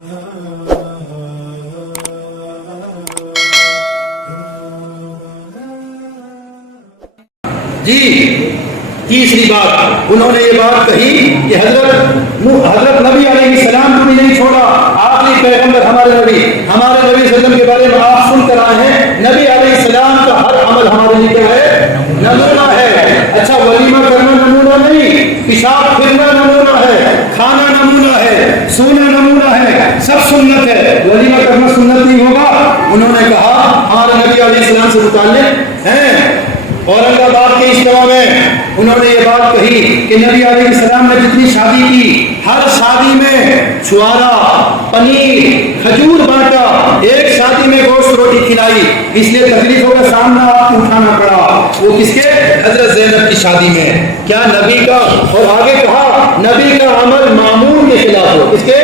جی تیسری بات انہوں نے یہ بات کہی کہ حضرت نبی علیہ السلام کو بھی نہیں چھوڑا، آخری پیغمبر ہمارے نبی صلی اللہ علیہ وسلم کے بارے میں آپ سن کر آئے ہیں، نبی علیہ السلام کا ہر عمل ہمارے لیے کیا ہے؟ نمونہ ہے۔ اچھا ولیمہ کرنا نمونہ نہیں، پیشاب پھرنا نمونہ ہے، کھانا نمونہ ہے، سونا نمونہ ہے، سب سنت ہے، ولیمہ کرنا سنت نہیں ہوگا؟ انہوں نے کہا ہمارے نبی علیہ السلام سے متعلق ہیں اورنگ آباد کے اجتماع میں انہوں نے یہ بات کہی کہ نبی علیہ السلام نے جتنی شادی کی ہر شادی میں چھوارا، پنیر، کھجور بانٹا، ایک شادی میں گوشت روٹی کھلائی، اس لیے تکلیفوں کا سامنا آپ کو اٹھانا پڑا، وہ کس کے؟ حضرت زینب کی شادی میں۔ کیا نبی کا، اور آگے کہا نبی کا عمل معمول کے خلاف ہو، کس کے؟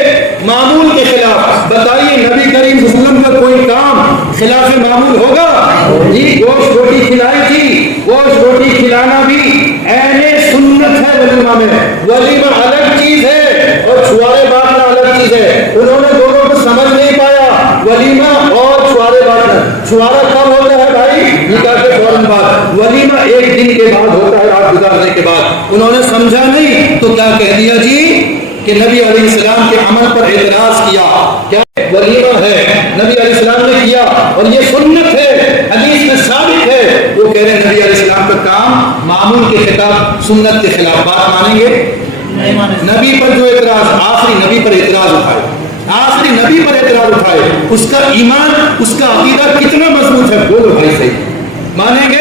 معمول کے خلاف۔ بتائیے نبی کریم صلی اللہ علیہ وسلم کا کوئی کام خلاف معمول ہوگا؟ جی گوشت روٹی کھلائی تھی، گوشت روٹی کھلانا بھی عین سنت ہے ولیمہ میں، ولیمہ الگ چیز ہے اور چھوارے بانٹنا الگ چیز ہے۔ انہوں نے دونوں کو سمجھ نہیں پایا، ولیمہ اور چھوارے بانٹنا۔ چھوارا کب ہوتا ہے بھائی؟ نکاح کے فوراً بعد، ولیمہ ایک دن کے بعد ہوتا ہے، رات گزارنے کے بعد۔ انہوں نے سمجھا نہیں تو کیا کہہ دیا جی کہ نبی علیہ السلام کے عمل پر اعتراض کیا، کیا ولیمہ ہے نبی علیہ السلام نے کیا اور یہ سنت ہے، حدیث میں ثابت ہے، وہ کہہ رہے ہیں نبی علیہ السلام کا کام معمول کے خلاف، سنت کے خلاف۔ بات مانیں گے؟ نبی پر جو اعتراض، آخری نبی پر اعتراض اٹھائے، آخری نبی پر اعتراض اٹھائے، اس کا ایمان، اس کا عقیدہ کتنا مضبوط ہے؟ بولو بھائی صحیح، مانیں گے؟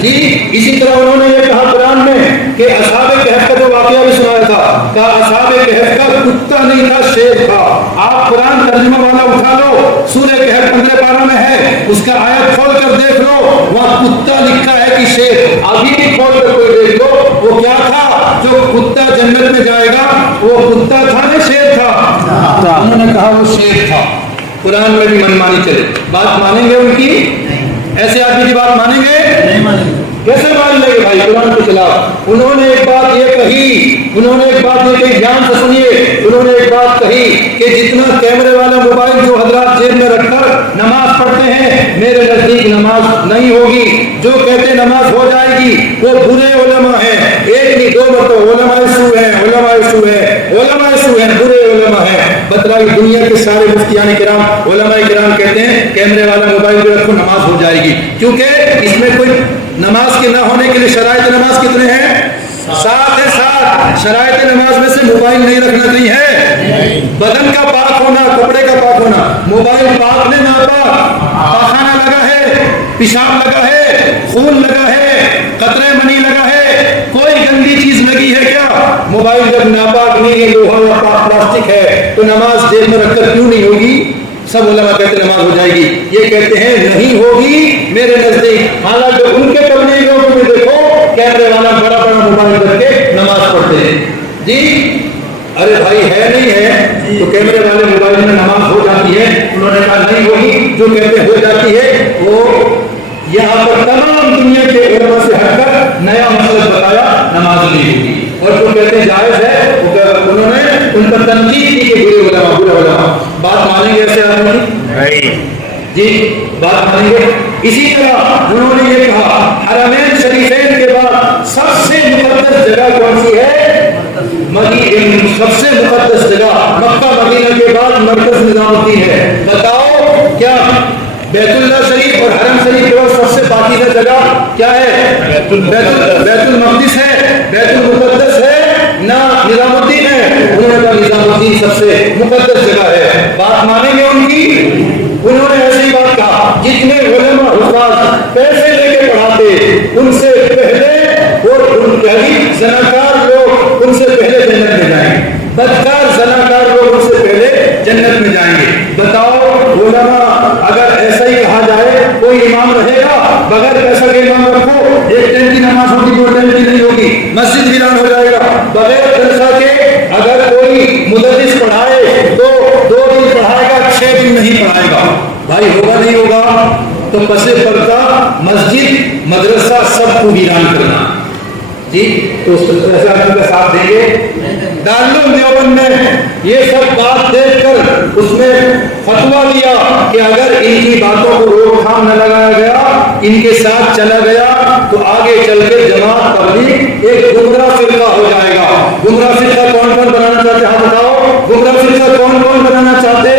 جی اسی طرح انہوں نے یہ کہا قرآن میں کہ اصحاب کہف کا جو واقعہ بھی سنایا تھا، کہ اصحاب کہف کا کتا نہیں تھا، شیر تھا۔ آپ قرآن ترجمہ والا اٹھا لو، سورہ کہف 15 پارہ میں ہے، اس کا آیت کھول کر دیکھ لو، وہاں کتا لکھا ہے کہ شیر۔ ابھی بھی کھول کر کوئی دیکھ لو، وہ کیا تھا؟ جو کتا جنت میں جائے گا وہ کتا تھا یا شیر تھا؟ انہوں نے کہا وہ شیر تھا۔ قرآن میں بھی منمانی چلے، بات مانیں گے ان کی؟ ایسے آدمی کی بات مانیں گے؟ نہیں مانیں گے۔ کیسے مان لیں گے بھائی قرآن کے خلاف؟ انہوں نے ایک بات یہ کہی، انہوں نے ایک بات یہ کہی، دھیان سے سنیے، انہوں نے ایک بات کہی کہ جتنا کیمرے والا موبائل جو حضرات جیب میں رکھ کر نماز پڑھتے ہیں، میرے نزدیک نماز نہیں ہوگی۔ جو کہتے نماز ہو جائے گی وہ برے علماء ہیں، ایک نہیں دو مرتبہ علماء سو ہیں، علماء سو ہیں، علماء سو ہیں، برے علماء ہیں۔ بتلائیے دنیا کے سارے مفتیان کرام، علماء کرام کہتے ہیں کیمرے والا موبائل جو رکھو نماز ہو جائے گی، کیونکہ اس میں کوئی نماز کے نہ ہونے کے لیے شرائط نماز کتنے ہیں؟ 7 ہے، 7 شرائط نماز میں سے موبائل نہیں رکھنا نہیں ہے، بدن کا پاک ہونا، کپڑے کا پاک ہونا، موبائل پاک نے ناپاک، پاخانہ لگا ہے، پیشاب لگا ہے، خون لگا ہے، قطرے منی لگا ہے، کوئی گندی چیز لگی ہے کیا؟ موبائل جب ناپاک نہیں ہے، لوہا یا پلاسٹک ہے، تو نماز جیب میں رکھ کر کیوں نہیں ہوگی؟ سب علماء کہتے نماز ہو جائے گی، یہ کہتے ہیں نہیں ہوگی میرے نزدیک۔ حالانکہ ان کے تبلیغیوں کو بھی دیکھو کیمرے والا بڑا بڑا موبائل کر کے نماز پڑھتے ہیں۔ جی ارے بھائی ہے نہیں ہے تو کیمرے والے موبائل میں نماز ہو جاتی ہے؟ انہوں نے کہا نہیں ہوگی، جو کہتے ہو جاتی ہے وہ یہاں پر تمام دنیا کے علماء سے ہٹ کر نیا مسئلہ بتایا، نماز نہیں ہوگی، اور جو کہتے ہیں جائز ہے انہوں نے ان پر تنقید کی کہ برے علماء، برے علماء۔ بات مانیں گے ایسے آدمی؟ جی بات مانیں گے؟ اسی طرح انہوں نے یہ کہا حرمین شریفین کے بعد سب سے مقدس جگہ کون سی ہے؟ مدینہ۔ سب سے مقدس جگہ مکہ مدینہ کے بعد مرکز نظام الدین ہے۔ بتاؤ کیا بیت اللہ شریف اور حرم شریف کے بعد سب سے پاکیزہ جگہ کیا ہے؟ بیت المقدس ہے، بیت المقدس ہے نہ نظام الدین ہے؟ انہوں نے کہا نظام الدین سب سے مقدس جگہ ہے۔ بات مانیں گے ان کی؟ انہوں نے ایسی بات کہا جتنے علماء حفاظ پیسے لے کے پڑھاتے ان سے پہلے، اور ان کے زناکار لوگ ان سے پہلے جنت میں جائیں گے، بدکار زناکار لوگ ان سے پہلے جنت میں جائیں گے۔ بتاؤ علماء اگر ایسا ہی کہا جائے کوئی امام رہے گا؟ بغیر پیسہ کے امام رکھو، ایک ٹائم کی نماز ہوگی، دو ٹائم کی نہیں ہوگی، مسجد ویران ہو جائے گا۔ بغیر پیسہ کے اگر کوئی مدرس پڑھائے تو 2 دن پڑھائے گا، 6 دن نہیں پڑھائے گا، بھائی ہوگا نہیں ہوگا؟ تو پس پردہ مسجد مدرسہ سب کو ویران کرنا، جی تو ایسا آدمی کا ساتھ دیں گے؟ دارالعلوم دیوبند میں یہ سب بات دیکھ کر اس میں فتویٰ دیا کہ اگر ان کی باتوں کو روک تھام نہ لگایا گیا، ان کے ساتھ چلا گیا تو آگے چل کے جماعت تبلیغ ایک گمراہ فرقہ ہو جائے گا۔ گمراہ فرقہ کون کون بنانا چاہتے ہیں؟ بتاؤ، گمراہ فرقہ کون کون بنانا چاہتے؟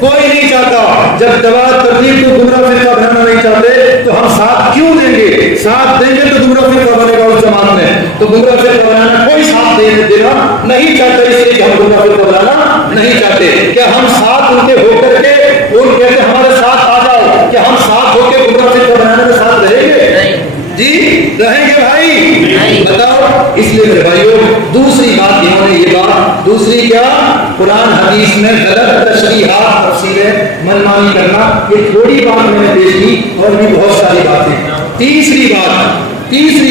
کوئی نہیں چاہتا۔ جب جماعت تبلیغ کو گمراہ فرقہ بنانا نہیں چاہتے تو ہم ساتھ کیوں دیں گے؟ ساتھ دیں گے تو گمراہ فرقہ بنے گا اس جماعت میں، تو گمراہ فرقہ بنانا کوئی ساتھ دینا نہیں چاہتا، اس لیے کہ ہم گمراہ فرقہ بنانا نہیں چاہتے۔ کیا ہم ساتھ ان کے ہو کر کے ان کہتے ہمارے ساتھ آ جاؤ، کیا ہم ساتھ ہو کے گمراہ فرقہ بنانے میں ساتھ رہیں گے؟ جی رہیں گے بھائی؟ بتاؤ۔ اس لیے میرے بھائیوں دوسری بات انہوں نے یہ بات، دوسری کیا؟ قرآن حدیث میں غلط تشریحات تفسیریں منمانی کرنا، یہ تھوڑی بات میں نے پیش کی اور بھی بہت ساری باتیں۔ تیسری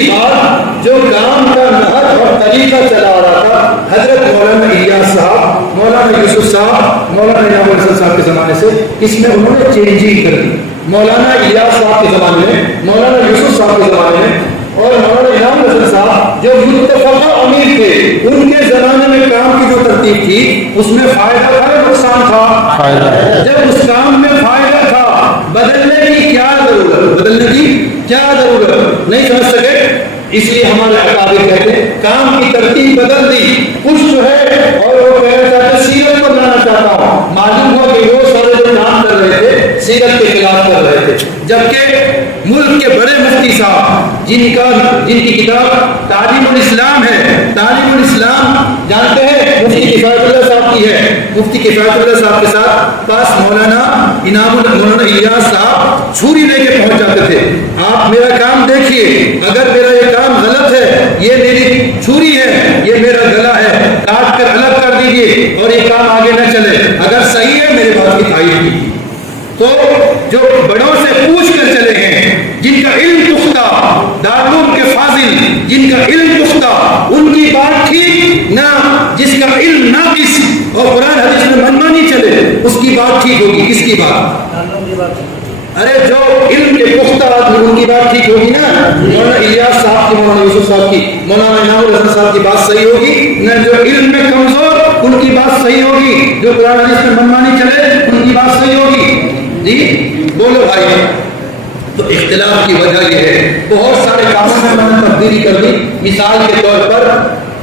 بات جو کام کا نہج اور طریقہ چلا آ رہا تھا حضرت مولانا الیاس صاحب، مولانا یوسف صاحب، مولانا انعام الحسن صاحب کے زمانے سے اس میں انہوں نے چینجنگ کر دی۔ مولانا الیاس صاحب کے زمانے میں، مولانا یوسف صاحب کے زمانے میں اور مولانا انعام الحسن صاحب جو متفقہ امیر تھے، ان کے زمانے میں کام کی جو ترتیب تھی اس میں فائدہ تھا یا نقصان تھا؟ جب اس کام میں فائدہ تھا، بدلنے کی کیا ضرورت؟ نہیں سمجھ سکے، اس لیے ہمارے اکابر کہتے ہیں کام کی ترتیب بدل دی۔ کچھ جو ہے اور وہ کہنا چاہتے سیرت کو لانا چاہتا ہوں، معلوم ہوا کہ وہ سارے جو کام کر رہے تھے سیرت کے خلاف کر رہے تھے، جبکہ ملک کے بڑے مفتی صاحب جن کی کتاب تعلیم الاسلام ہے، تعلیم الاسلام جانتے ہیں، مفتی کفایت اللہ صاحب کی ہے، مفتی کفایت اللہ صاحب کے ساتھ پاس مولانا الیاس صاحب چھری لے کے پہنچ جاتے تھے، آپ میرا کام دیکھیے، اگر میرا یہ کام غلط ہے، یہ میری چھری ہے، یہ میرا گلا ہے، کاٹ کر الگ کر دیجیے اور یہ کام آگے نہ چلے، اگر صحیح ہے میرے بات کی تائید کی۔ تو جو بڑوں سے پوچھ کر چلے ہیں، جن کا علم پختہ، دارالعلوم کے فاضل جن کا علم پختہ، ان کی بات ٹھیک نہ، جس کا علم ناقص اور قرآن حدیث میں منمانی چلے اس کی بات ٹھیک ہوگی۔ کس کی بات؟ ارے جو علم کے پختہ آدمی ان کی بات ٹھیک ہوگی نا، مولانا الیاس صاحب کی، مولانا یوسف صاحب کی، مولانا انعام الحسن صاحب کی بات صحیح ہوگی نہ، جو علم میں کمزور ان کی بات صحیح ہوگی، جو قرآن حدیث میں منمانی چلے ان کی بات صحیح ہوگی۔ جی بولو بھائی۔ تو اختلاف کی وجہ یہ ہے بہت سارے کاموں میں میں نے تبدیلی کر دی۔ مثال کے طور پر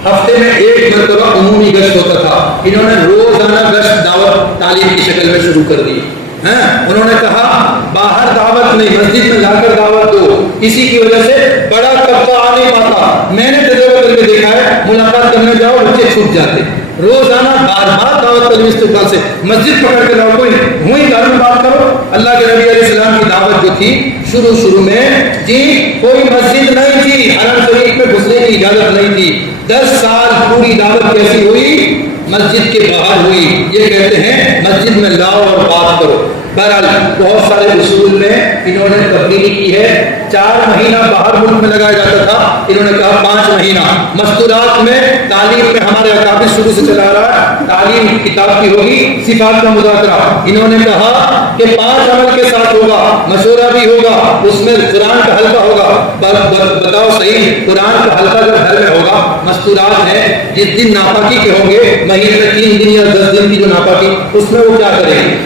ہفتے میں ایک مرتبہ عمومی گشت ہوتا تھا، انہوں نے روزانہ گشت دعوت تعلیم کی شکل میں شروع کر دی۔ انہوں نے کہا باہر دعوت نہیں، مسجد میں لا کر دعوت دو، کسی کی وجہ سے بڑا طبقہ آ نہیں پاتا۔ میں نے تجربہ کر کے دیکھا ہے، ملاقات کرنے جاؤ بچے چھوٹ جاتے، روزانہ بار بار دعوت تعلیم استقبال سے مسجد پکڑ کے لاؤ، کوئی وہیں گھر میں بات کرو۔ اللہ کے نبی علیہ السلام کی دعوت جو تھی شروع میں جی کوئی مسجد نہیں تھی، حرم شریف میں گھسنے کی اجازت نہیں تھی، 10 سال پوری دعوت کیسی ہوئی؟ مسجد کے باہر ہوئی۔ یہ کہتے ہیں مسجد میں لاؤ اور بات کرو۔ بہرحال بہت سارے اصول میں انہوں نے تبدیلی کی ہے۔ 4 مہینہ باہر ملک میں لگایا جاتا تھا، انہوں نے کہا 5 مہینہ۔ مستورات میں تعلیم میں ہمارے اکابر شروع سے چلا رہا ہے، تعلیم کتاب کی ہوگی، صفات کا مذاکرہ، انہوں نے کہا کہ 5 عمل کے ساتھ ہوگا، مشورہ بھی ہوگا، اس میں قرآن کا حلقہ ہوگا۔ بتاؤ صحیح، قرآن کا حلقہ جب گھر میں ہوگا، مستورات ہے، جس دن ناپاکی کے ہوں گے، مہینے میں 3 دن یا 10 دن کی جو ناپاکی، اس میں وہ کیا کریں گے؟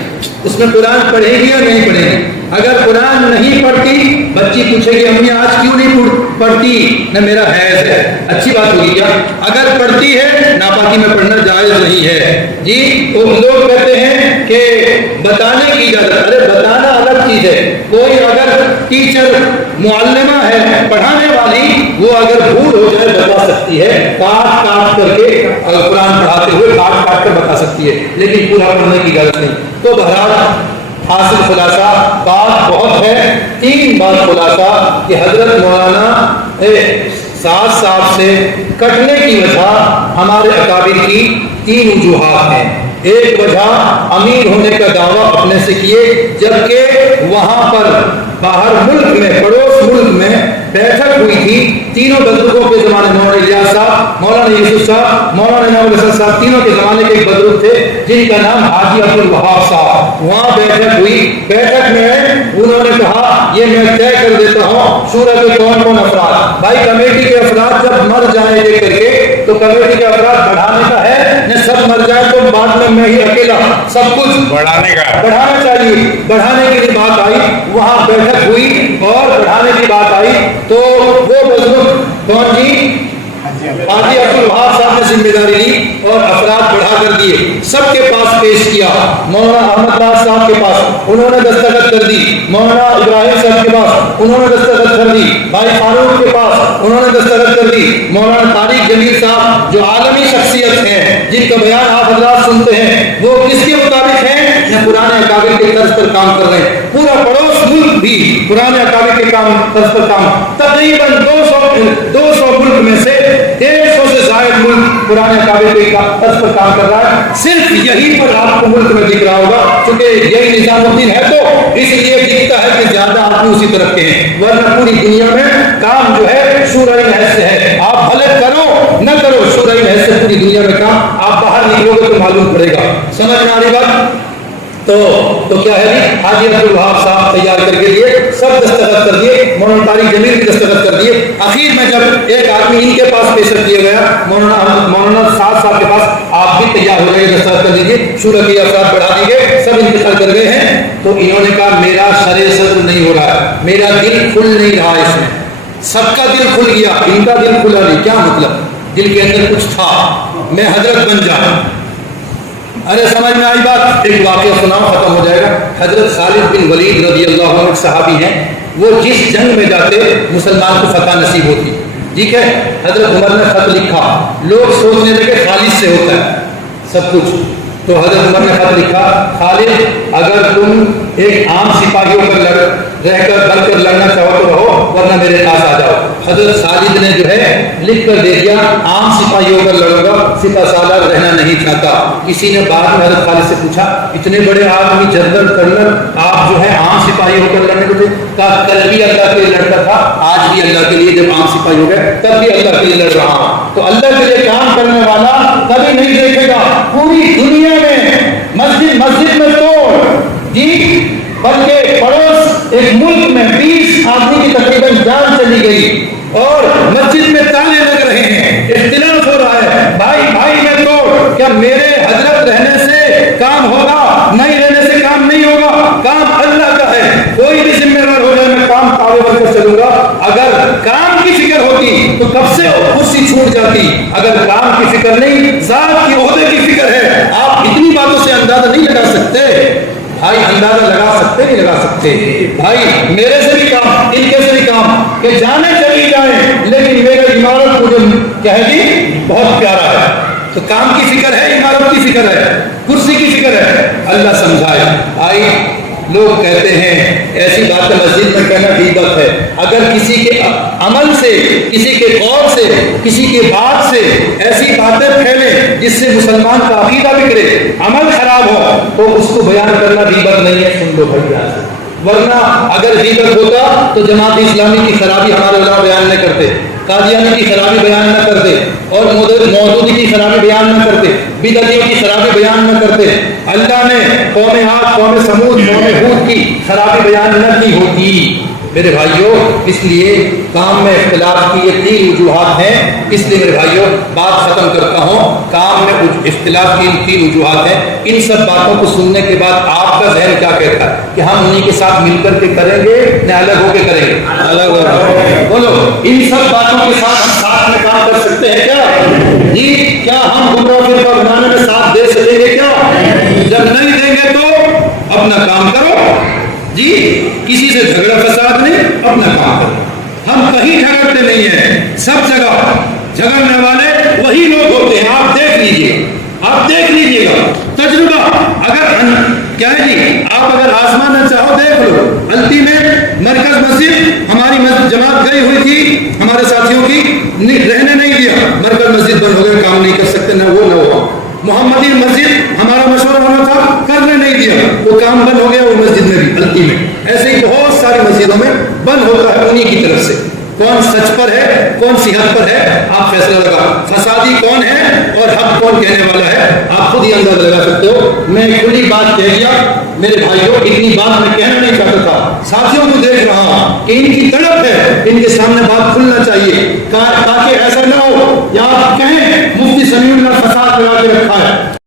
اس میں قرآن پڑھے گی یا نہیں پڑھے گی؟ اگر قرآن نہیں پڑھتی، بچی پوچھے گی امی آج کیوں نہیں پڑھتی؟ نہ میرا حیض ہے، اچھی بات ہوگی کیا؟ اگر پڑھتی ہے ناپاکی میں پڑھنا جائز نہیں ہے۔ جی تو لوگ کہتے ہیں کہ بتانے کی اجازت، ارے بتانا الگ چیز ہے۔ کوئی اگر ٹیچر معلمہ ہے پڑھانے والی، وہ اگر بھول ہو جائے بتا سکتی ہے، کاٹ کر کے قرآن پڑھاتے ہوئے کاٹ کر بتا سکتی ہے، لیکن پورا پڑھنے کی اجازت نہیں۔ تو بہرحال حاصل خلاصہ بات بہت ہے، 3 بات خلاصہ کہ حضرت مولانا سعد صاحب سے کٹنے کی وجہ ہمارے اکابر کی 3 وجوہات ہیں۔ ایک وجہ امیر ہونے کا دعویٰ اپنے سے کیے، جبکہ وہاں پر باہر ملک میں پڑوس ملک میں بیٹھک ہوئی تھی تینوں بزرگوں کے زمانے، مولانا الیاس صاحب، مولانا یوسف صاحب، مولانا انعام الحسن صاحب، تینوں کے زمانے کے ایک بزرگ تھے جن کا نام حاجی عبد الوہاب صاحب. وہاں بیٹھک ہوئی، بیٹھک میں انہوں نے کہا یہ میں طے کر دیتا ہوں شورا کے کون کون افراد. بھائی کمیٹی کے افراد جب مر جائیں یہ کر کے تو کمیٹی کے افراد بڑھانے کا ہے نہ، سب مر جائیں تو بعد میں ہی اکیلا سب کچھ بڑھانا چاہیے. بڑھانے کی بھی بات آئی، وہاں بیٹھک ہوئی اور بڑھانے کی بات آئی تو وہ بزرگ کون جی حاجی عبد الوہاب صاحب نے ذمہ داری لی اور افراد بڑھا کر دیے. سب کے پاس پیش کیا، مولانا احمد داس صاحب کے پاس انہوں نے دستخط کر دی، مولانا ابراہیم صاحب کے پاس انہوں نے دستخط کر دی، بھائی فاروق کے پاس انہوں نے دستخط کر دی، مولانا طارق جمیل صاحب جو عالمی شخصیت ہیں جن کا بیان آپ حضرات سنتے ہیں وہ کس کے مطابق ہیں؟ پرانے اکابر کے طرز پر کام کر رہے ہیں. پورا پڑوس ملک بھی پرانے اکابر کے طرز پر کام، تقریباً 200 ملک میں سے 150 سے زائد ملک پرانے اکابر کے طرز پر کام کر رہا ہے. صرف یہی پر آپ کو ملک میں دکھ رہا ہوگا چونکہ یہی نظام الدین ہے تو اس لیے دکھتا ہے کہ زیادہ آدمی اسی طرف کے ہیں، ورنہ پوری دنیا میں کام جو ہے شورائے نحس سے ہے. آپ بھلے کرو نہ کرو شورائے نحس سے پوری دنیا میں کام. آپ باہر نکلو گے تو معلوم پڑے گا. سمجھ میں آ رہی بات؟ تو کیا ہے جی حاجی عبد الوہاب صاحب تیار کر کے لیے سب دستخط کر دیے، مولانا طارق جمیل بھی دستخط کر دیے. آخر میں جب ایک آدمی ان کے پاس پیش کر دیا گیا مولانا سعد صاحب کے پاس، آپ بھی تیار ہو گئے دستخط کر دیجیے، شورا کے افراد بڑھا دیجیے، سب انتقال کر گئے ہیں. تو انہوں نے کہا میرا شرع صدر نہیں ہو رہا ہے، میرا دل کھل نہیں رہا اس میں. سب کا دل کھل گیا، ان کا دل کھلا نہیں. کیا مطلب؟ دل کے اندر کچھ تھا میں حضرت بن جاؤں. ارے سمجھ میں آئی بات؟ ایک واقعہ سناؤ ختم ہو جائے گا. حضرت خالد بن ولید رضی اللہ عنہ صحابی ہیں، وہ جس جنگ میں جاتے مسلمان کو فتح نصیب ہوتی. ٹھیک ہے، حضرت عمر نے خط لکھا، لوگ سوچنے لگے خالد سے ہوتا ہے سب کچھ. تو حضرت عمر نے خط لکھا، خالد اگر تم ایک عام سپاہیوں پر رہ کر بڑھ کر لڑنا چاہو تو رہو ورنہ میرے پاس آ جاؤ. حضرت خالد نے جو ہے لکھ کر دے دیا عام سپاہیوں پر لڑوں گا، سپہ سالار رہنا نہیں چاہتا. کسی نے بعد میں حضرت خالد سے پوچھا اتنے بڑے آدمی جنرل کرنل آپ جو ہے عام سپاہی ہو کر لڑنے کو تھے؟ کہا کل بھی اللہ کے لیے لڑتا تھا، آج بھی اللہ کے لیے، جب عام سپاہی ہو گئے تب بھی اللہ کے لیے لڑ رہا ہوں. تو اللہ کے لیے کام کرنے والا کبھی نہیں دیکھے گا پوری دنیا میں مسجد میں توڑ جی، بلکہ پڑوس ایک ملک میں 20 آدمی کی تقریباً جان چلی گئی اور مسجد میں تالے لگ رہے ہیں، اختلاف ہو رہا ہے، بھائی میں توڑ. کیا میرے حضرت رہنے سے کام ہوگا؟ نہیں رہنے سے کام نہیں ہوگا. کام اللہ کا ہے، کوئی بھی ذمہ دار ہو جائے میں کام تابع بن کر چلوں گا. اگر کام کی فکر ہوتی تو کب سے کرسی چھوٹ جاتی. اگر کام کی فکر نہیں، ذات کی عہدے کی فکر ہے. آپ اتنی باتوں سے اندازہ نہیں لگا سکتے بھائی، اندازہ لگا سکتے نہیں لگا سکتے بھائی. میرے سے بھی کام، ان کے سے بھی کام کہ جانے چلی جائیں لیکن میرا عمارت مجھے کیا ہے جی بہت پیارا ہے. تو کام کی فکر ہے، عمارت کی فکر ہے، کرسی کی فکر ہے. اللہ سمجھائے. آئی لوگ کہتے ہیں ایسی باتیں مسجد میں کہنا غیبت ہے. اگر کسی کے عمل سے، کسی کے قول سے، کسی کے بات سے ایسی باتیں پھیلیں جس سے مسلمان کا عقیدہ بگڑے، عمل خراب ہو، تو اس کو بیان کرنا غیبت نہیں ہے. سن لو بھائی، ورنہ اگر غیبت ہوتا تو جماعت اسلامی کی خرابی ہمارے علماء بیان نہ کرتے، قادیانی کی خرابی بیان نہ کرتے، اور مودودی کی خرابی بیان نہ کرتے، بدعتیوں کی خرابی بیان نہ کرتے. اللہ نے قوم عاد، قوم سمود، قوم ہود کی خرابی بیان نہ کی ہوتی. میرے بھائیوں، اس لیے کام میں اختلاف کی یہ 3 وجوہات ہیں. اس لیے میرے بھائیوں بات ختم کرتا ہوں. کام میں اختلاف کی 3 وجوہات ہیں. ان سب باتوں کو سننے کے بعد آپ کا ذہن کیا کہتا ہے کہ ہم انہیں کے ساتھ مل کر کے کریں گے یا الگ ہو کے کریں گے؟ الگ ہو کے. بولو، ان سب باتوں کے ساتھ ہم ساتھ میں کام کر سکتے ہیں کیا جی؟ کیا ہم گمراہ فرقہ بنانے میں ساتھ دے سکیں گے کیا؟ جب نہیں دیں گے تو اپنا کام کرو جی، کسی سے جھگڑا فساد نہیں، اپنا کام کرو. ہم کہیں جھگڑتے نہیں ہیں، سب جگہ جھگڑنے والے وہی لوگ ہوتے ہیں. آپ دیکھ لیجیے گا تجربہ. اگر کیا ہے جی، آپ اگر آسمان چاہو دیکھ لو. الٹی میں مرکز مسجد ہماری جماعت گئی ہوئی تھی ہمارے ساتھیوں کی، رہنے نہیں دیا. مرکز مسجد بند ہو گیا، کام نہیں کر سکتے، نہ وہ نہ وہ. محمدی مسجد ہمارا مشورہ ہونا تھا، کرنے نہیں دیا، وہ کام بند ہو گیا وہ مسجد میں بھی الٹی میں. ایسے ہی بہت ساری مسجدوں ہوگا انہی کی طرف سے. کون سچ پر ہے, کون صحت پر ہے, آپ فیصلہ لگا. فسادی کون ہے اور حق کون کہنے والا ہے, آپ خود ہی اندازہ لگا سکتے ہو. میں کھلی بات کہہ دیا میرے بھائیوں, اتنی بات میں کہنا نہیں چاہتا تھا. ساتھیوں کو دیکھ رہا ہوں کہ ان کی طرف ہے, ان کے سامنے بات کھلنا چاہیے تاکہ ایسا نہ ہو یا آپ کہیں مفتی سمیع اللہ فساد کرا کے رکھا ہے.